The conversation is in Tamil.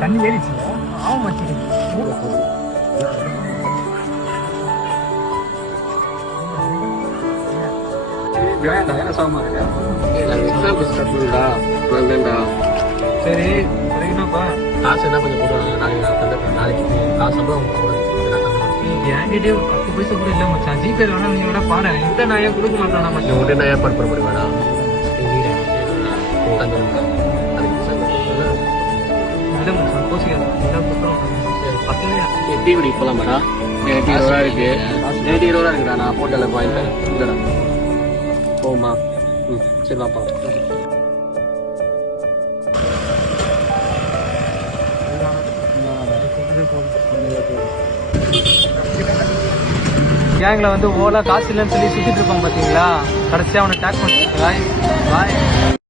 தண்ணி ஏறிச்சு. ஆமா சரி என்னப்பா காசு என்ன கொஞ்சம் போடுவாங்க நாளைக்கு காசு என்கிட்டே ஒரு 10 பைசா கூட இல்ல மச்சான். ஜிபே வேணா நீ வேணா பாரு. இந்த நான் ஏன் கொடுக்க மாட்டானா மச்சான்? உடனே நான் ஏற்பாடு பண்ண முடியும் வேணா இல்ல மச்சான் கோசிக்காத. டீ குடி போலாமாடா? 20 ரூபா இருக்கு. 20 ரூபா இருக்குடா. நான் போட்டல வாங்கிட்டேன். இல்லடா போமா. சரி வாப்பா. கேங்ல வந்து ஓலா காசு இல்லைன்னு சொல்லி சுத்திட்டு இருப்பான் பாத்தீங்களா? கடைசியா அவனை டேக் பண்ணிட்டு பாய்.